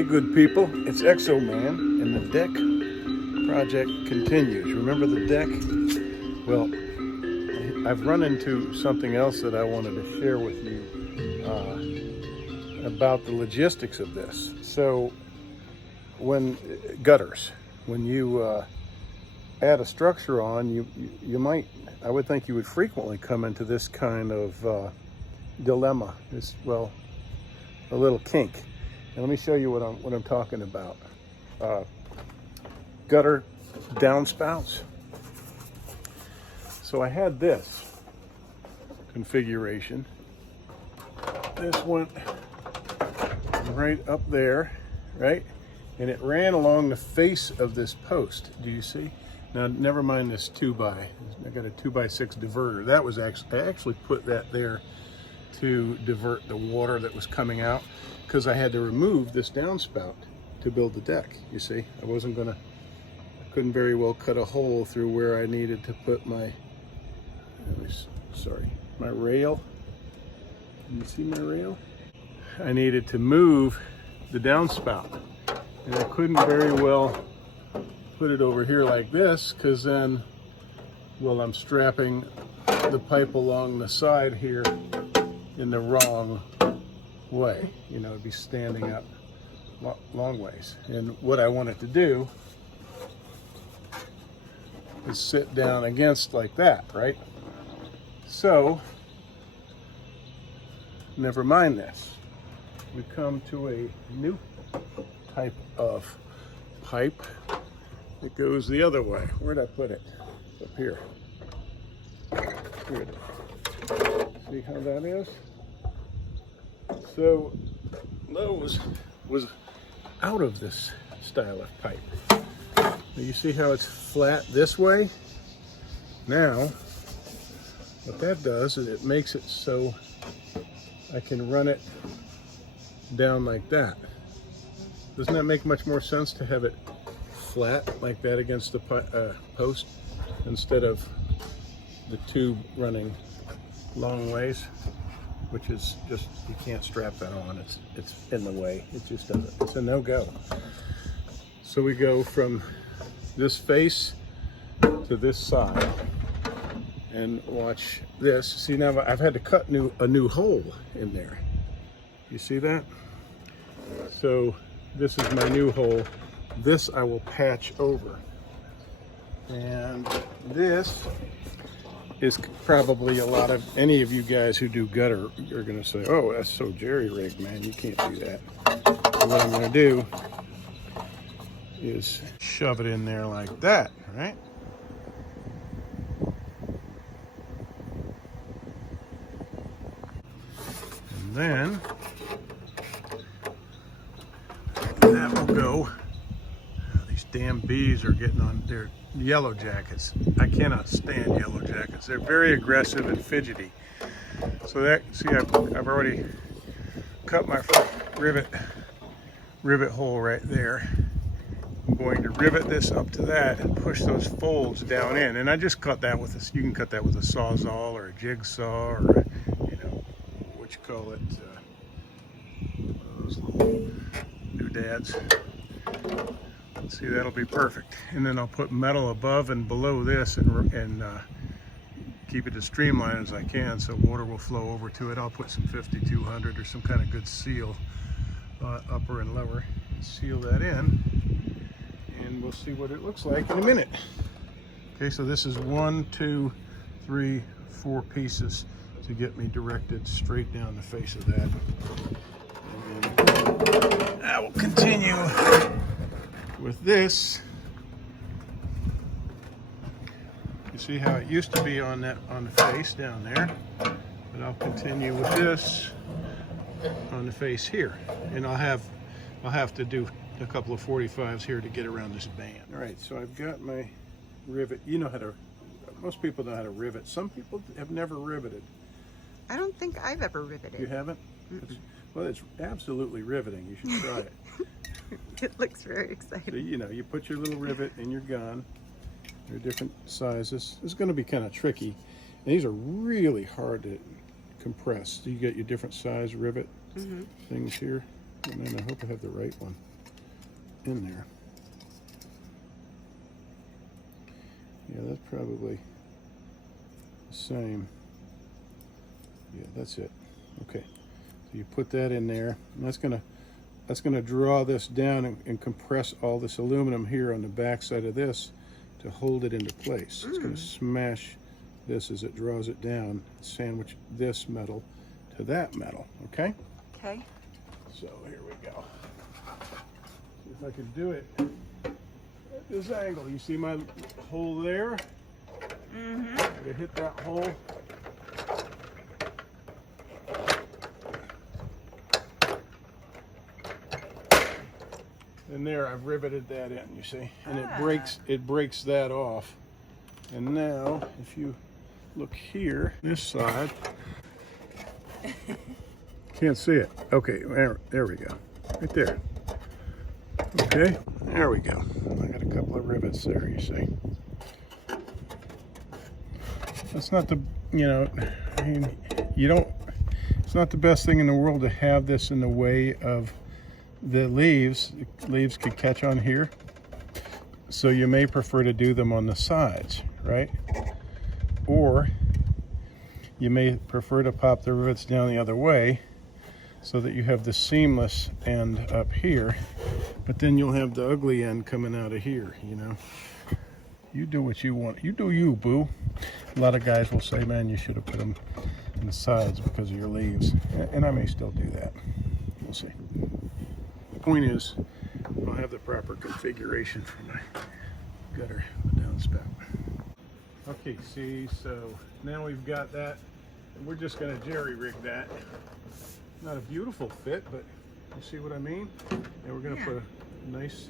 Hey good people, it's Exoman and the deck project continues. Remember the deck? Well, I've run into something else that I wanted to share with you about the logistics of this. So when gutters, when you add a structure on, you might, I would think you would frequently come into this kind of dilemma, well, a little kink. And let me show you what I'm talking about. Gutter downspouts. So I had this configuration. This went right up there, right? And it ran along the face of this post. Do you see? Now, never mind this 2x. I got a 2x6 diverter. That was I actually put that there to divert the water that was coming out, because I had to remove this downspout to build the deck. You see, I couldn't very well cut a hole through where I needed to put my, my rail. Can you see my rail? I needed to move the downspout, and I couldn't very well put it over here like this, because then, well, I'm strapping the pipe along the side here in the wrong way. You know, it'd be standing up long ways. And what I wanted to do is sit down against like that, right? So, never mind this. We come to a new type of pipe that goes the other way. Where'd I put it? Up here. Here it is. See how that is? So Lowe's was out of this style of pipe. Now you see how it's flat this way? Now, what that does is it makes it so I can run it down like that. Doesn't that make much more sense to have it flat like that against the post instead of the tube running long ways? Which is just, you can't strap that on. It's in the way. It just doesn't, it's a no-go. So we go from this face to this side, and watch this. See, now I've had to cut a new hole in there. You see that? So this is my new hole. This I will patch over. And this is probably a lot of, any of you guys who do gutter, you're gonna say, oh, that's so jerry-rigged, man, you can't do that. And what I'm gonna do is shove it in there like that, right? And then that will go. These damn bees are getting on their yellow jackets. I cannot stand yellow jackets. They're very aggressive and fidgety. So that, see, I've already cut my rivet hole right there. I'm going to rivet this up to that and push those folds down in. And I just cut that with you can cut that with a sawzall or a jigsaw, or you know, what you call it, those little doodads. See, that'll be perfect. And then I'll put metal above and below this and keep it as streamlined as I can so water will flow over to it. I'll put some 5200 or some kind of good seal, upper and lower. Seal that in, and we'll see what it looks like in a minute. Okay, so this is 1, 2, 3, 4 pieces to get me directed straight down the face of that. And then I will continue with this. You see how it used to be on the face down there, but I'll continue with this on the face here, and I'll have to do a couple of 45s here to get around this band. All right, so I've got my rivet. You know how to, most people know how to rivet. Some people have never riveted. I don't think I've ever riveted. You haven't? Well, it's absolutely riveting. You should try it. It looks very exciting. So, you know, you put your little rivet in your gun. They're different sizes. It's going to be kind of tricky. And these are really hard to compress. So you got your different size rivet things here. And then I hope I have the right one. in there. Yeah, that's probably the same. Yeah, that's it. Okay, so you put that in there, and that's gonna draw this down and compress all this aluminum here on the back side of this to hold it into place. It's gonna smash this as it draws it down, sandwich this metal to that metal. Okay. Okay. So here we go. See if I can do it at this angle. You see my hole there? Mm-hmm. I'm gonna hit that hole. And there, I've riveted that in, you see? And it breaks that off. And now, if you look here, this side, can't see it. Okay, there we go. Right there. Okay, there we go. I got a couple of rivets there, you see. That's not the, you know, I mean, it's not the best thing in the world to have this in the way of the leaves. The leaves could catch on here. So you may prefer to do them on the sides, right? Or you may prefer to pop the rivets down the other way so that you have the seamless end up here, but then you'll have the ugly end coming out of here, you know. You do what you want. You do you, boo. A lot of guys will say, man, you should have put them in the sides because of your leaves. And I may still do that. We'll see. The point is, I'll have the proper configuration for my gutter downspout. Okay, see, so now we've got that. And we're just going to jerry rig that. Not a beautiful fit, but you see what I mean? And we're going to put a nice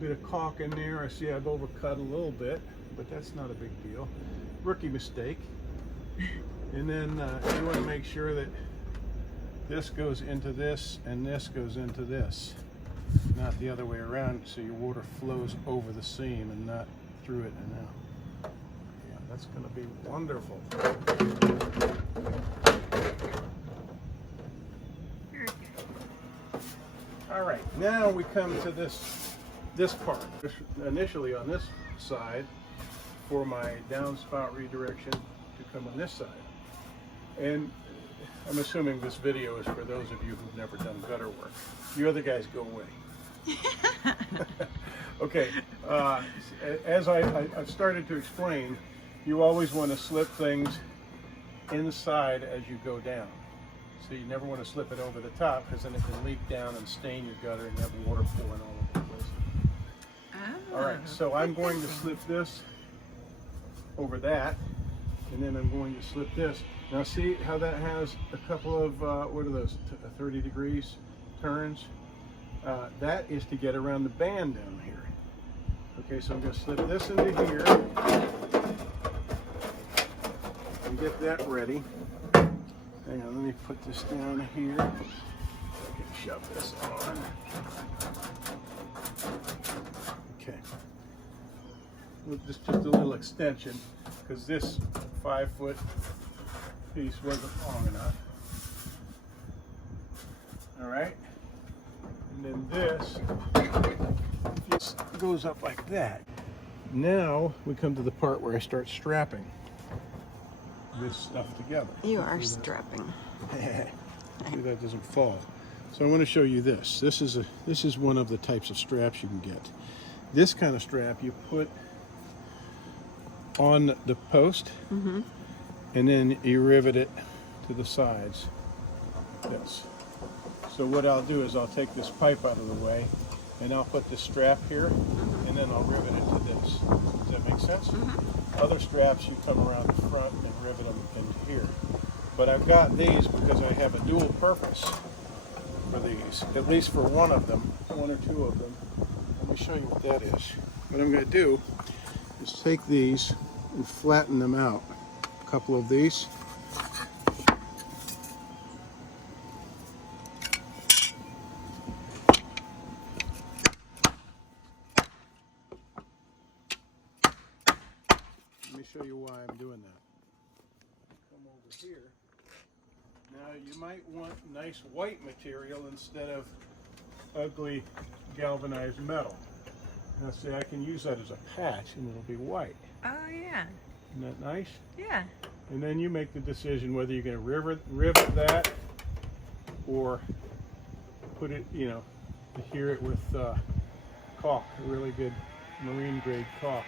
bit of caulk in there. I see I've overcut a little bit, but that's not a big deal. Rookie mistake. And then you want to make sure that this goes into this and this goes into this, not the other way around, so your water flows over the seam and not through it and out. Yeah, that's going to be wonderful. All right, now we come to this part. Initially on this side, for my downspout redirection to come on this side. And I'm assuming this video is for those of you who've never done gutter work. You other guys go away. Okay, as I've started to explain, you always want to slip things inside as you go down. So you never want to slip it over the top, because then it can leak down and stain your gutter and you have water pouring all over the place. All right, so I'm going to slip this over that, and then I'm going to slip this. Now see how that has a couple of, what are those, 30 degrees turns? That is to get around the band down here. Okay, so I'm going to slip this into here and get that ready. Hang on, let me put this down here. I can shove this on. Okay. Just a little extension, because this 5-foot piece wasn't long enough. All right. And then this goes up like that. Now we come to the part where I start strapping this stuff together. You are strapping. See, that doesn't fall. So I want to show you this. This is one of the types of straps you can get. This kind of strap you put on the post, and then you rivet it to the sides. This. So what I'll do is I'll take this pipe out of the way, and I'll put this strap here, and then I'll rivet it to this. Does that make sense? Other straps you come around the front and rivet them into here. But I've got these because I have a dual purpose for these, at least for one of them, one or two of them. Let me show you what that is. What I'm going to do is take these and flatten them out. A couple of these. Let me show you why I'm doing that. Come over here. Now you might want nice white material instead of ugly galvanized metal. Now see, I can use that as a patch and it'll be white. Oh yeah. Isn't that nice? Yeah. And then you make the decision whether you're going to rivet that or put it, you know, adhere it with caulk, a really good marine grade caulk.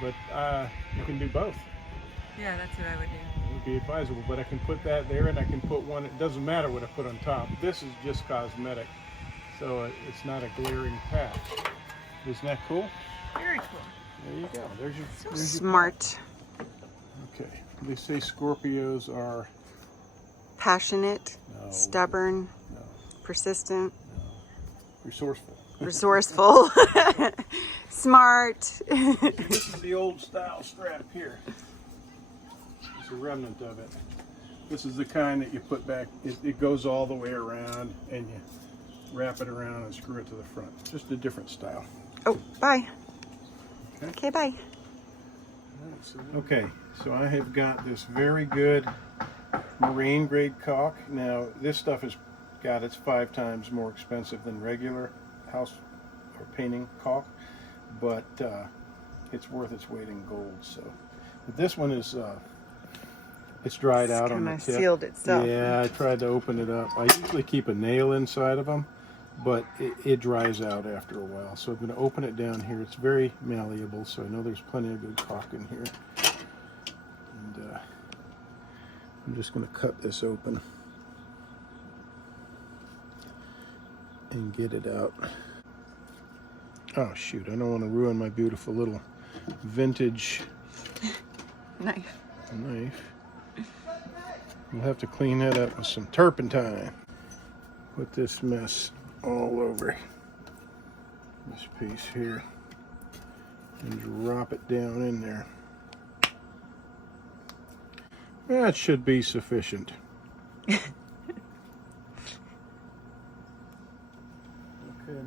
But you can do both. Yeah, that's what I would do. It would be advisable, but I can put that there and I can put one, it doesn't matter what I put on top. This is just cosmetic, so it's not a glaring patch. Isn't that cool? Very cool. There you go. There's your, So there's smart. your okay. They say Scorpios are Passionate, no, stubborn, no, persistent, no, resourceful. resourceful, smart. This is the old style strap here. It's a remnant of it. This is the kind that you put back, it goes all the way around and you wrap it around and screw it to the front. Just a different style. Oh, bye. Okay, bye. Okay, so I have got this very good marine grade caulk. Now this stuff is, God, it's 5 times more expensive than regular house or painting caulk, but it's worth its weight in gold. So, but this one is it's dried out on the tip. Sealed itself. Yeah, I tried to open it up. I usually keep a nail inside of them, but it dries out after a while. So I'm going to open it down here. It's very malleable, so I know there's plenty of good caulk in here. And I'm just going to cut this open and get it out. Oh shoot, I don't want to ruin my beautiful little vintage Knife. knife. We'll have to clean that up with some turpentine. Put this mess all over this piece here and drop it down in there. That should be sufficient. Okay,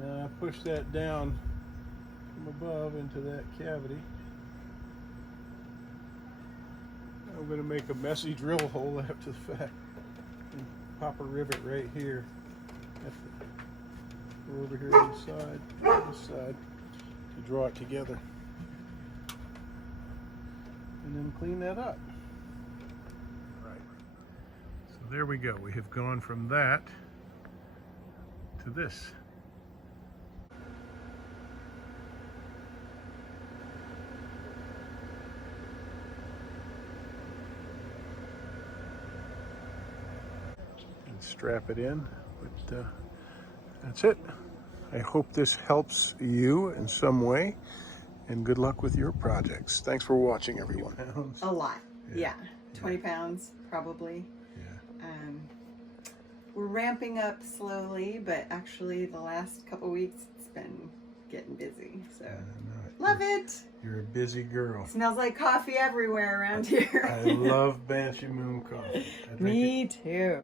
now I push that down from above into that cavity. I'm going to make a messy drill hole after the fact and pop a rivet right here. Go over here on the side, this side, to draw it together. And then clean that up. Right. So there we go. We have gone from that to this. Strap it in, but that's it. I hope this helps you in some way, and good luck with your projects. Thanks for watching, everyone. A lot. Yeah. 20 pounds probably. Yeah. We're ramping up slowly, but actually the last couple weeks it's been getting busy. So love it. You're a busy girl. Smells like coffee everywhere around here. I love Banshee Moon coffee. Me too.